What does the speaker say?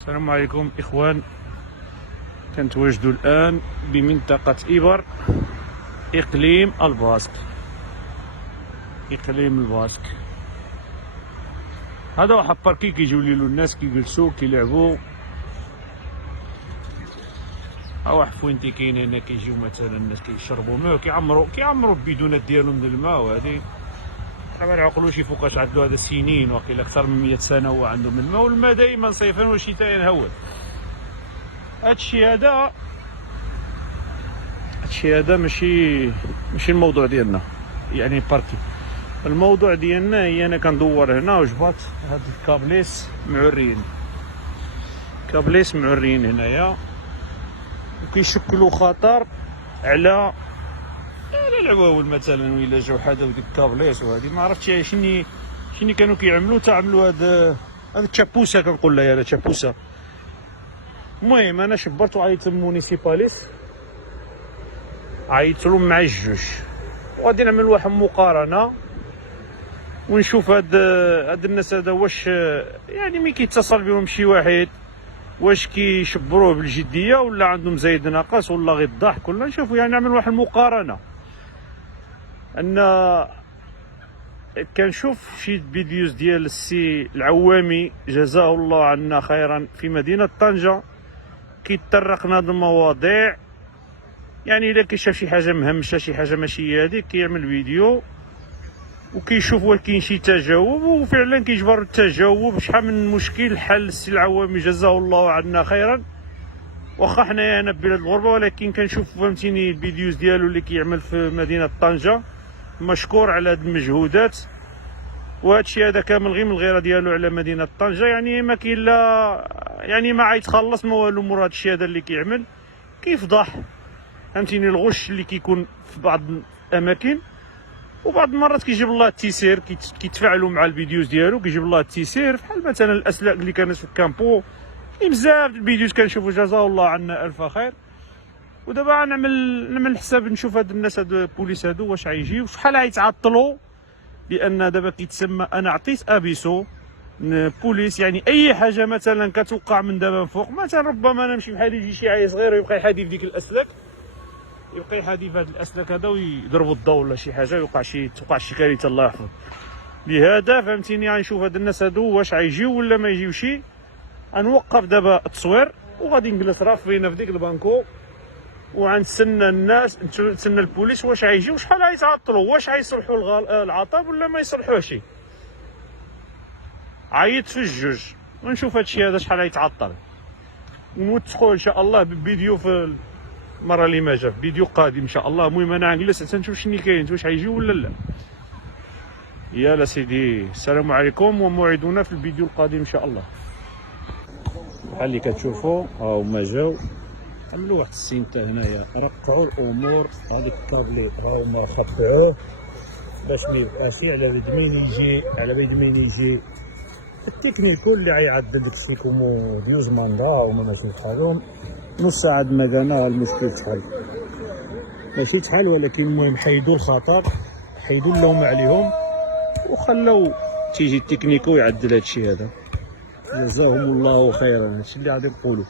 السلام عليكم إخوان، كنتواجدوا الآن بمنطقة إبر، إقليم الباسك. هذا واحد باركي كيجيو ليلو الناس كيجلسوا كيلعبوا. ها واحد فوينتي كاين هنا كيجيو مثلا الناس كيشربوا ماء، كيعمروا البيدونات ديالهم من الماء. وهذه ما نعقلوش فوقاش عنده هذا سنين، واقيلا أكثر من 100 سنة هو عنده من الماء، والماء دائما صيفا وشتاء هول. هادشي هذا ماشي الموضوع ديالنا، يعني باركي. الموضوع ديالنا هي انا كندور هنا وجبات هاد كابليس معرين هنايا، وكيشكلوا خطر على العواول مثلا. وإلا جاو حدا وديك الكابليس وهادي ما عرفتش شني كانوا كيعملوا تعملوا هاد التشابوسه، كنقول لها هذا تشابوسه. المهم انا شبرت وعيطت للمونيسيباليس، عيطت لهم مع الجوج، وغادي نعمل واحد مقارنه ونشوف هاد الناس هذا واش يعني ملي كيتصل بهم شي واحد واش كيشبروه بالجديه ولا عندهم زايد ناقص ولا غير الضحك، ولا نشوفوا يعني نعمل واحد المقارنه. ان كنشوف شي فيديوز ديال السي العوامي جزاه الله عنا خيرا في مدينه طنجه كيتطرق لهاد المواضيع. يعني الا كيشاف شي حاجه مهمشه، شي حاجه ماشي هذيك، كيعمل فيديو وكيشوف واش كاين شي تجاوب، وفعلا كيجبر التجاوب. شحال من مشكل حل السي العوامي جزاه الله عنا خيرا. واخا حنايا انا ببلاد الغربه، ولكن كنشوف فهمتيني الفيديوز ديالو اللي كيعمل في مدينه طنجه. مشكور على هاد المجهودات، وهذا الشيء هذا كامل غير من الغيره ديالو على مدينه طنجه. يعني ما كاين لا يعني ما عيتخلص ما والو مور هذا الشيء هذا اللي كيعمل. كيفضح فهمتيني الغش اللي كيكون في بعض الاماكن، وبعض المرات كيجيب الله التيسير، كيتفاعلوا مع الفيديوز ديالو، كيجيب الله التيسير. بحال مثلا الاسلاك اللي كانت في الكامبو، بزاف الفيديوز كنشوفوا جزاه الله عنا الف خير. ودابا نعمل حساب نشوف هاد الناس هاد البوليس هادو واش غيجيو، شحال غيتعطلوا. لان دابا كيتسمى انا عطيت ابيسو بوليس، يعني اي حاجه مثلا كتوقع من دابا فوق، مثلا ربما انا نمشي بحال يجي شي عيل صغير ويبقى يحادي في ديك الاسلاك، يبقى يحادي في هاد الاسلاك هذا ويضربوا الضوء ولا شي حاجه، توقع شي كارثه الله يحفظ. لهذا فهمتيني غنشوف هاد الناس هادو واش غيجيو ولا ما يجيوش. غنوقف دابا التصوير وغادي نجلس رافينا في ديك البانكو، وغنتسنى الناس، نتسنى البوليس واش غيجيو، شحال غيتعطلوا، واش غيصلحوا العطب ولا ما يصلحوهش. عيط في الجوج ونشوف هادشي هذا شحال غيتعطل، ونوثقوه ان شاء الله بفيديو في المره اللي ما جا، في فيديو قادم ان شاء الله. المهم انا غنجلس حتى نشوف شنو كاين، واش غيجيو ولا لا. يا سيدي، السلام عليكم، وموعدنا في الفيديو القادم ان شاء الله. بحال اللي كتشوفوا ها هما جاو عملوا واحد السينتا هنايا، رقعوا الامور. هذاك الكابلي ها هما خبعوه باش ما يبقاش على بيد مين يجي التكنيكو اللي غيعدل داك السيكومو ديوز ماندا هما ماشي بحالهم. نص ساعه ما قالنا المشكل تحل، ماشي تحل، ولكن المهم حيدوا الخطر، حيدوا اللوم عليهم، وخلوا تيجي التكنيكو يعدل هادشي هذا. جزاهم الله خيرا. هادشي اللي غادي نقولو.